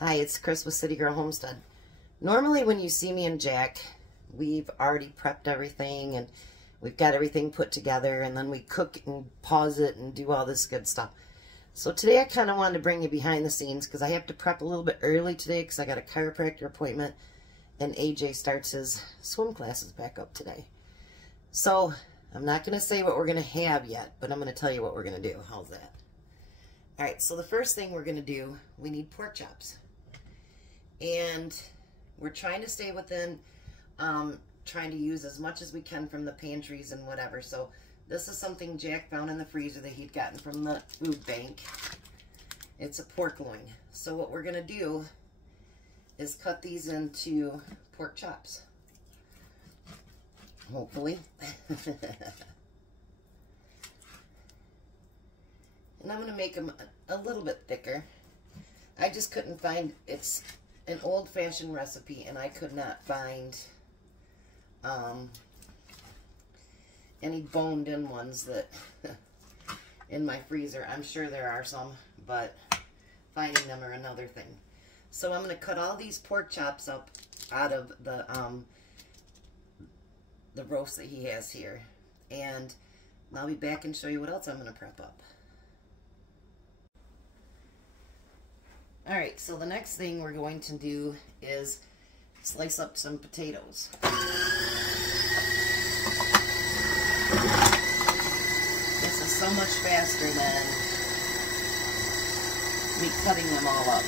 Hi, it's Chris with Citygirlhomestead. Normally when you see me and Jack, we've already prepped everything and we've got everything put together, and then we cook and pause it and do all this good stuff. So today I kind of wanted to bring you behind the scenes because I have to prep a little bit early today because I got a chiropractor appointment and AJ starts his swim classes back up today. So I'm not going to say what we're going to have yet, but I'm going to tell you what we're going to do. How's that? Alright, so the first thing we're going to do, we need pork chops. And we're trying to stay within, trying to use as much as we can from the pantries and whatever. So this is something Jack found in the freezer that he'd gotten from the food bank. It's a pork loin. So what we're going to do is cut these into pork chops. Hopefully. And I'm going to make them a little bit thicker. I just couldn't find, it's an old-fashioned recipe, and I could not find any boned-in ones that in my freezer. I'm sure there are some, but finding them are another thing. So I'm going to cut all these pork chops up out of the roast that he has here, and I'll be back and show you what else I'm going to prep up. Alright, so the next thing we're going to do is slice up some potatoes. This is so much faster than me cutting them all up.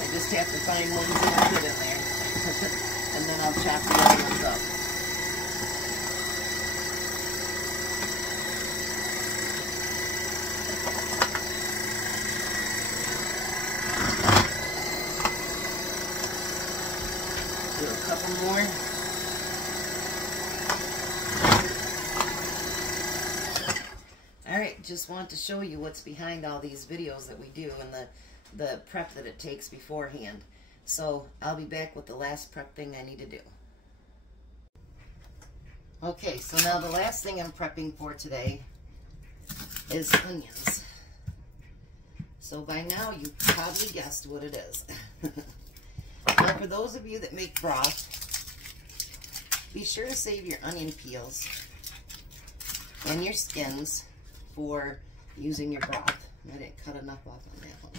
I just have to find ones that fit in there, and then I'll chop the other ones up. More. Alright, just want to show you what's behind all these videos that we do and the prep that it takes beforehand. So I'll be back with the last prep thing I need to do. Okay, so now the last thing I'm prepping for today is onions. So by now you probably guessed what it is. Now for those of you that make broth, be sure to save your onion peels and your skins for using your broth. I didn't cut enough off on that one.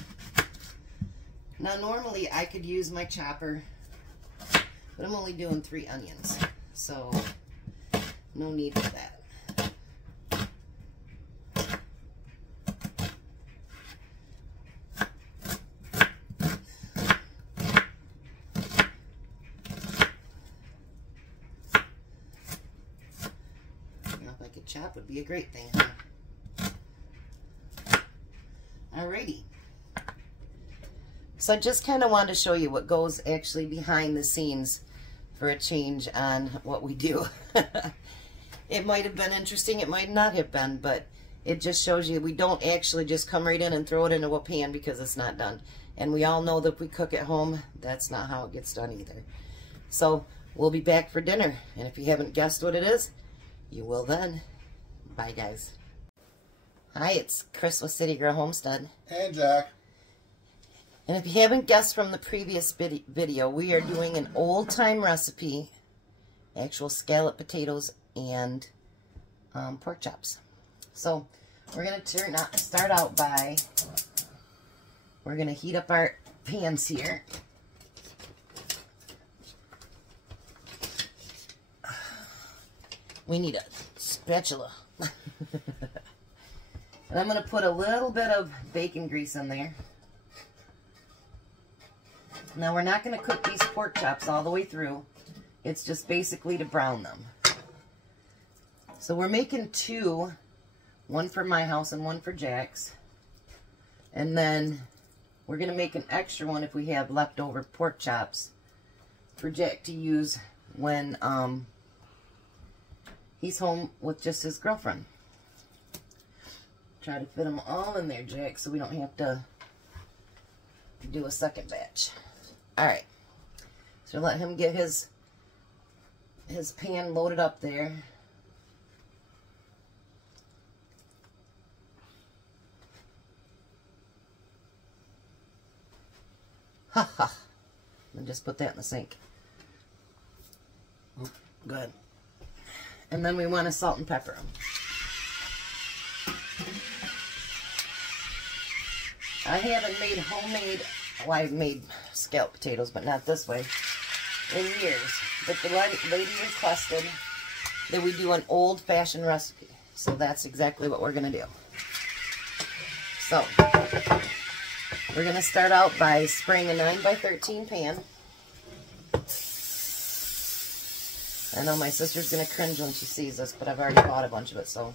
Now normally I could use my chopper, but I'm only doing 3 onions, so no need for that. Chop would be a great thing, huh? Alrighty. So I just kind of wanted to show you what goes actually behind the scenes for a change on what we do. It might have been interesting, it might not have been, but it just shows you we don't actually just come right in and throw it into a pan because it's not done. And we all know that if we cook at home, that's not how it gets done either. So we'll be back for dinner, and if you haven't guessed what it is, you will then. Bye, guys. Hi, it's Chris with Citygirlhomestead. And Jack. And if you haven't guessed from the previous video, we are doing an old-time recipe, actual scalloped potatoes and pork chops. So we're going to start out by, we're going to heat up our pans here. We need a spatula. And I'm going to put a little bit of bacon grease in there. Now we're not going to cook these pork chops all the way through. It's just basically to brown them. So we're making 2, one for my house and one for Jack's. And then we're going to make an extra one if we have leftover pork chops for Jack to use when he's home with just his girlfriend. Try to fit them all in there, Jack, so we don't have to do a second batch. Alright. So let him get his pan loaded up there. Ha ha. And just put that in the sink. Good. And then we want to salt and pepper them. I haven't made homemade, well, I've made scalloped potatoes, but not this way, in years. But the lady requested that we do an old-fashioned recipe. So that's exactly what we're going to do. So, we're going to start out by spraying a 9x13 pan. I know my sister's going to cringe when she sees this, but I've already bought a bunch of it, so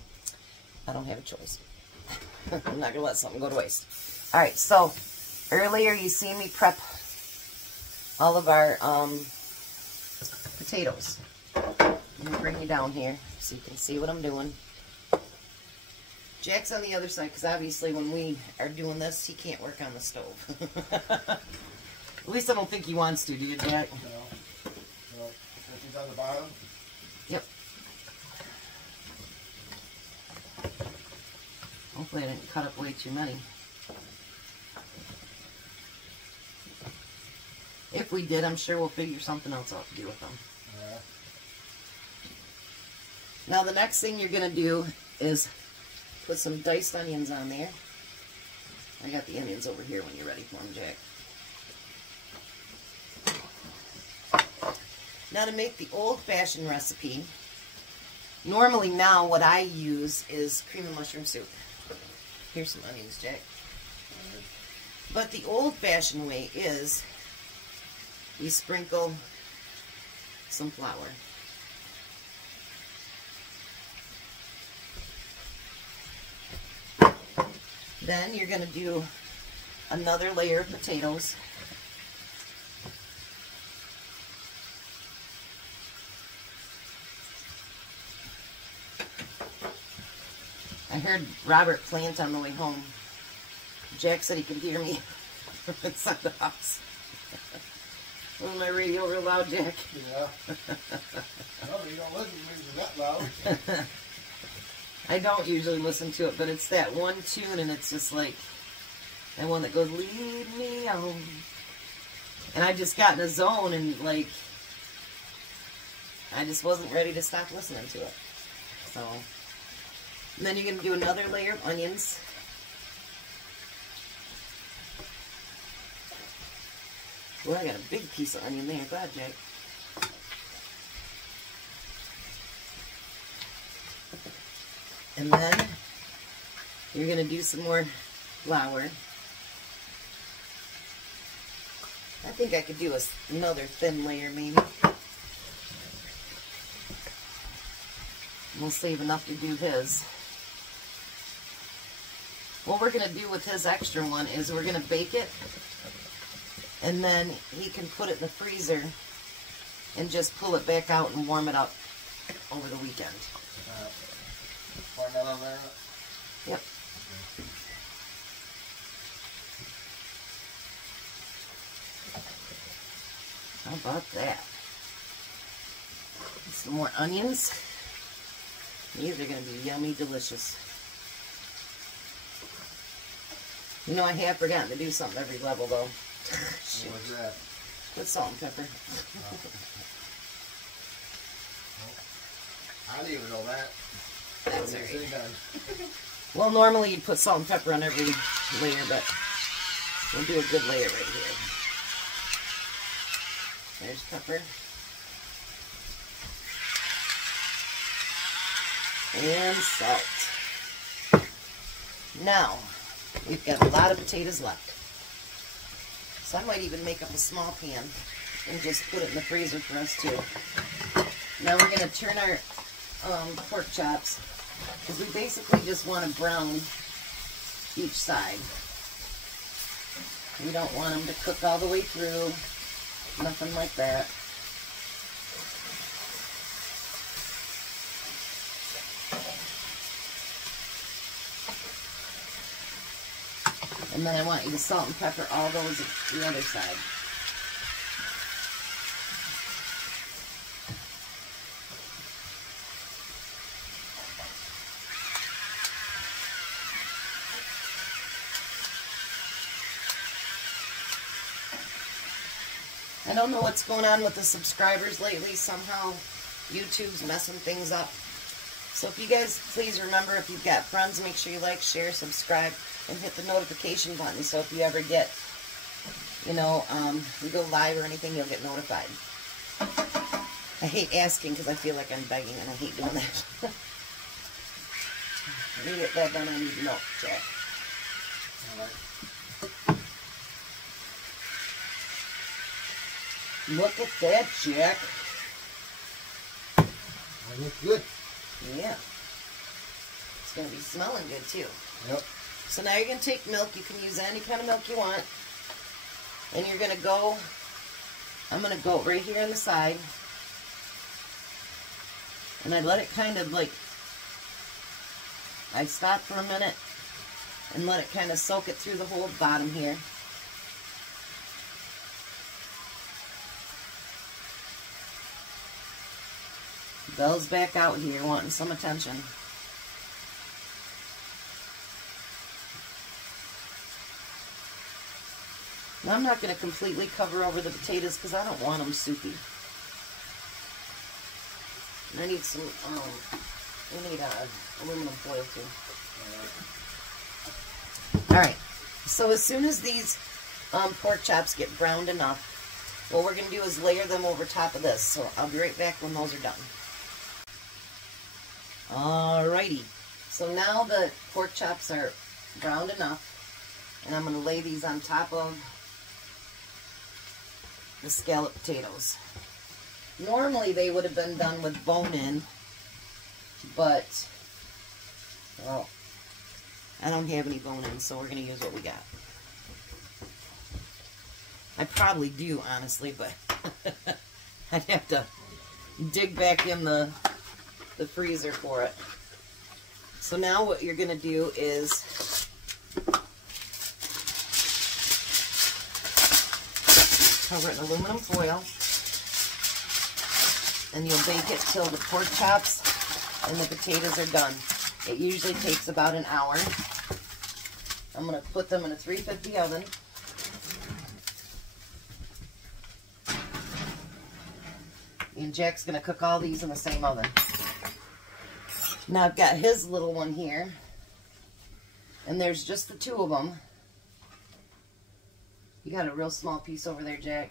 I don't have a choice. I'm not going to let something go to waste. Alright, so earlier you see me prep all of our potatoes. I'm going to bring you down here so you can see what I'm doing. Jack's on the other side because obviously when we are doing this, he can't work on the stove. At least I don't think he wants to, do you, Jack? No. No. He's on the bottom? Yep. Hopefully I didn't cut up way too many. If we did, I'm sure we'll figure something else out to do with them. Yeah. Now the next thing you're going to do is put some diced onions on there. I got the onions over here when you're ready for them, Jack. Now to make the old-fashioned recipe, normally now what I use is cream and mushroom soup. Here's some onions, Jack. But the old-fashioned way is we sprinkle some flour. Then you're going to do another layer of potatoes. I heard Robert Plant on the way home. Jack said he could hear me inside the house. On my radio real loud, Jack. Yeah. No, you don't listen to me that loud. I don't usually listen to it, but it's that one tune, and it's just like that one that goes, "Lead me on." And I just got in a zone, and like I just wasn't ready to stop listening to it. So, and then you're going to do another layer of onions. Well, I got a big piece of onion there. Go ahead, Jake. And then you're going to do some more flour. I think I could do another thin layer maybe. We'll save enough to do his. What we're going to do with his extra one is we're going to bake it, and then he can put it in the freezer and just pull it back out and warm it up over the weekend. Pour that on there? Yep. How about that? Some more onions. These are going to be yummy, delicious. You know, I have forgotten to do something every level, though. Shoot. What's that? Put salt and pepper. I didn't even know that. That's alright. Well, normally you'd put salt and pepper on every layer, but we'll do a good layer right here. There's pepper. And salt. Now, we've got a lot of potatoes left. So I might even make up a small pan and just put it in the freezer for us too. Now we're going to turn our pork chops, because we basically just want to brown each side. We don't want them to cook all the way through, nothing like that. And then I want you to salt and pepper all those at the other side. I don't know what's going on with the subscribers lately. Somehow YouTube's messing things up. So if you guys, please remember, if you've got friends, make sure you like, share, subscribe, and hit the notification button. So if you ever get, you know, we go live or anything, you'll get notified. I hate asking because I feel like I'm begging, and I hate doing that. Let me get that done. I need milk, Jack. All right. Look at that, Jack. That looks good. Yeah. It's going to be smelling good, too. Yep. So now you're going to take milk. You can use any kind of milk you want. And you're going to go, I'm going to go right here on the side. And I let it kind of like, I stop for a minute and let it kind of soak it through the whole bottom here. Belle's back out here wanting some attention. Now I'm not going to completely cover over the potatoes because I don't want them soupy. And I need some, we need aluminum foil too. Alright, so as soon as these pork chops get browned enough, what we're going to do is layer them over top of this. So I'll be right back when those are done. Alrighty, so now the pork chops are browned enough, and I'm going to lay these on top of the scalloped potatoes. Normally they would have been done with bone in, but, well, I don't have any bone in, so we're going to use what we got. I probably do, honestly, but I'd have to dig back in the freezer for it. So now what you're going to do is cover it in aluminum foil, and you'll bake it till the pork chops and the potatoes are done. It usually takes about an hour. I'm going to put them in a 350 oven. And Jack's going to cook all these in the same oven. Now I've got his little one here, and there's just the two of them. You got a real small piece over there, Jack.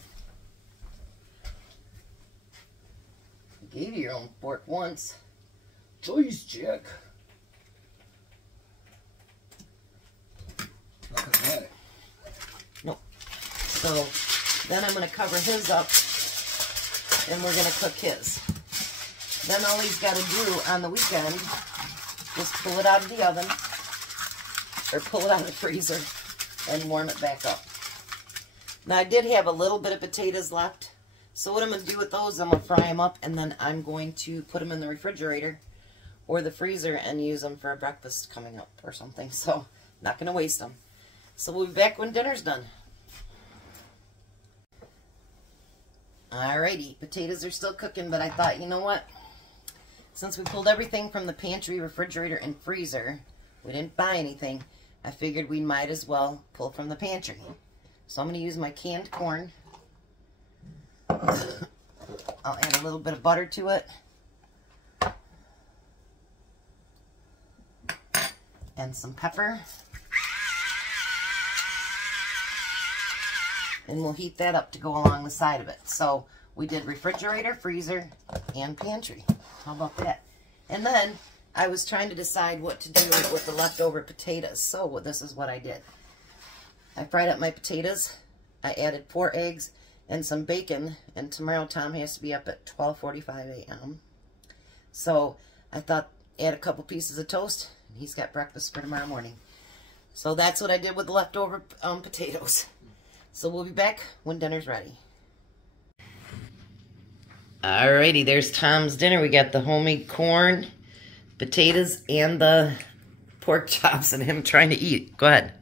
I gave you your own fork once. Jeez, Jack. Nope. So then I'm going to cover his up, and we're going to cook his. Then all he's got to do on the weekend, just pull it out of the oven, or pull it out of the freezer, and warm it back up. Now I did have a little bit of potatoes left, so what I'm going to do with those, I'm going to fry them up, and then I'm going to put them in the refrigerator or the freezer and use them for a breakfast coming up or something. So, not going to waste them. So we'll be back when dinner's done. Alrighty, potatoes are still cooking, but I thought, you know what? Since we pulled everything from the pantry, refrigerator, and freezer, we didn't buy anything, I figured we might as well pull from the pantry. So I'm going to use my canned corn. I'll add a little bit of butter to it. And some pepper. And we'll heat that up to go along the side of it. So we did refrigerator, freezer, and pantry. How about that? And then I was trying to decide what to do with the leftover potatoes. So this is what I did. I fried up my potatoes. I added 4 eggs and some bacon. And tomorrow Tom has to be up at 12:45 a.m. So I thought add a couple pieces of toast. And he's got breakfast for tomorrow morning. So that's what I did with the leftover potatoes. So we'll be back when dinner's ready. Alrighty, there's Tom's dinner. We got the homemade corn, potatoes, and the pork chops, and him trying to eat. Go ahead.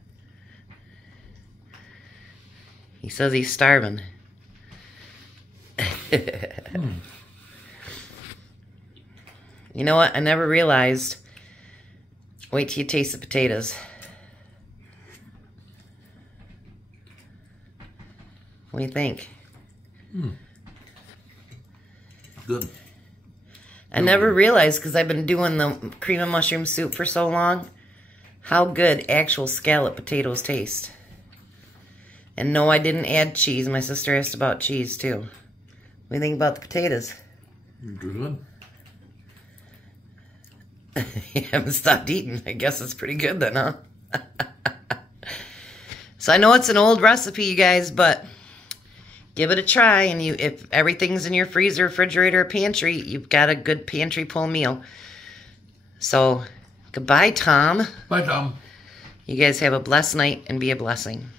He says he's starving. You know what? I never realized. Wait till you taste the potatoes. What do you think? Good. I never realized, because I've been doing the cream of mushroom soup for so long, how good actual scalloped potatoes taste. And no, I didn't add cheese. My sister asked about cheese too. What do you think about the potatoes? Good. You haven't stopped eating. I guess it's pretty good then, huh? So I know it's an old recipe, you guys, but give it a try. And if everything's in your freezer, refrigerator, or pantry, you've got a good pantry pull meal. So goodbye, Tom. Bye, Tom. You guys have a blessed night and be a blessing.